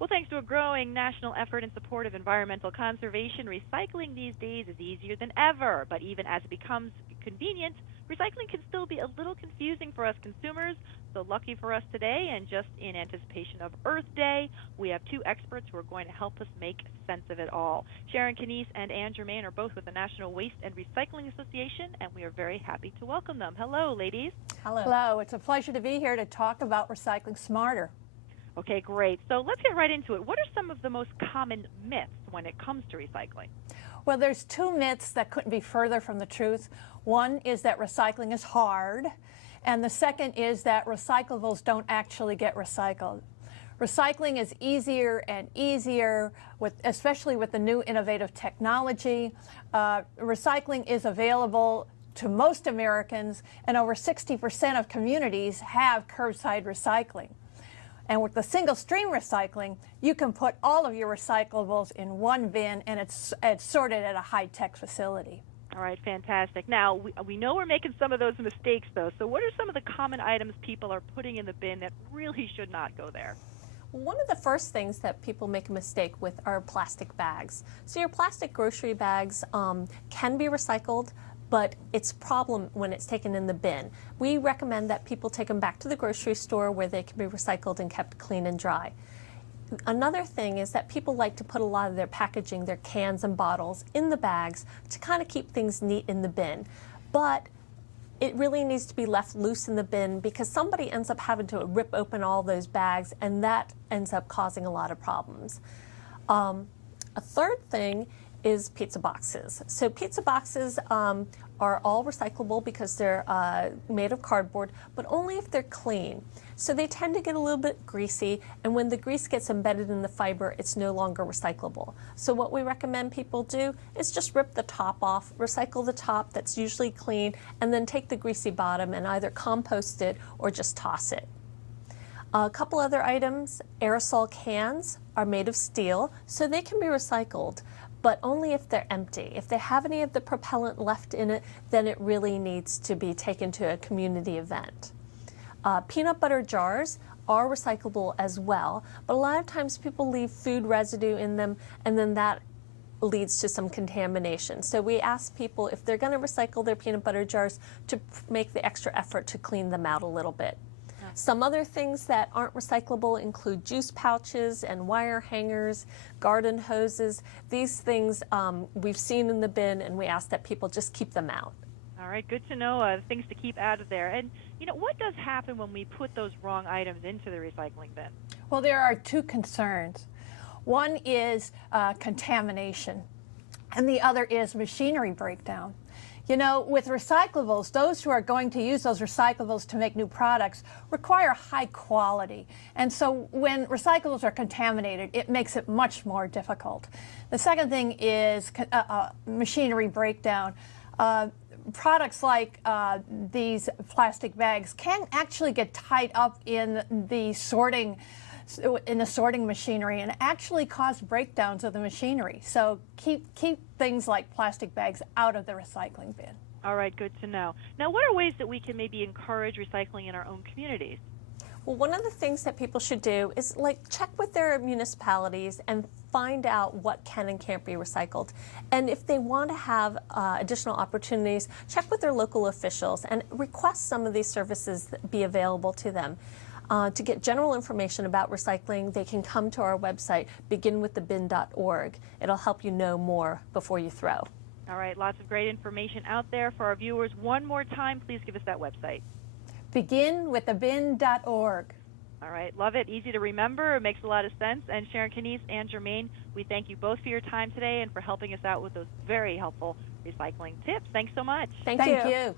Well, thanks to a growing national effort in support of environmental conservation, recycling these days is easier than ever. But even as it becomes convenient, recycling can still be a little confusing for us consumers. So, lucky for us today, and just in anticipation of Earth Day, we have two experts who are going to help us make sense of it all. Sharon Canise and Anne Germain are both with the National Waste and Recycling Association, and we are very happy to welcome them. Hello, ladies. Hello. Hello. It's a pleasure to be here to talk about recycling smarter. Okay, great. So let's get right into it. What are some of the most common myths when it comes to recycling? Well, there's two myths that couldn't be further from the truth. One is that recycling is hard, and the second is that recyclables don't actually get recycled. Recycling is easier and easier, especially with the new innovative technology. Recycling is available to most Americans, and over 60% of communities have curbside recycling. And with the single stream recycling, you can put all of your recyclables in one bin, and it's sorted at a high-tech facility. All right, fantastic. Now, we know we're making some of those mistakes, though. So what are some of the common items people are putting in the bin that really should not go there? One of the first things that people make a mistake with are plastic bags. So your plastic grocery bags can be recycled, but it's a problem when it's taken in the bin. We recommend that people take them back to the grocery store where they can be recycled and kept clean and dry. Another thing is that people like to put a lot of their packaging, their cans and bottles, in the bags to kind of keep things neat in the bin. But it really needs to be left loose in the bin because somebody ends up having to rip open all those bags, and that ends up causing a lot of problems. A third thing is pizza boxes. So pizza boxes are all recyclable because they're made of cardboard, but only if they're clean. So they tend to get a little bit greasy, and when the grease gets embedded in the fiber, it's no longer recyclable. So what we recommend people do is just rip the top off, recycle the top that's usually clean, and then take the greasy bottom and either compost it or just toss it. A couple other items, aerosol cans are made of steel, so they can be recycled, but only if they're empty. If they have any of the propellant left in it, then it really needs to be taken to a community event. Peanut butter jars are recyclable as well, but a lot of times people leave food residue in them, and then that leads to some contamination. So we ask people, if they're going to recycle their peanut butter jars, to make the extra effort to clean them out a little bit. Some other things that aren't recyclable include juice pouches and wire hangers, garden hoses. These things we've seen in the bin, and we ask that people just keep them out. All right, good to know, things to keep out of there. And, you know, what does happen when we put those wrong items into the recycling bin? Well, there are two concerns. One is contamination, and the other is machinery breakdown. You know, with recyclables, those who are going to use those recyclables to make new products require high quality. And so when recyclables are contaminated, it makes it much more difficult. The second thing is machinery breakdown. Products like these plastic bags can actually get tied up in the sorting machinery and actually cause breakdowns of the machinery. So keep things like plastic bags out of the recycling bin. All right, good to know. Now, what are ways that we can maybe encourage recycling in our own communities? Well, one of the things that people should do is check with their municipalities and find out what can and can't be recycled. And if they want to have additional opportunities, check with their local officials and request some of these services that be available to them. To get general information about recycling, they can come to our website, beginwiththebin.org. It'll help you know more before you throw. All right, lots of great information out there for our viewers. One more time, please give us that website. Beginwiththebin.org. All right, love it. Easy to remember. It makes a lot of sense. And Sharon Canise, Anne Germain, we thank you both for your time today and for helping us out with those very helpful recycling tips. Thanks so much. Thank Thank you. you.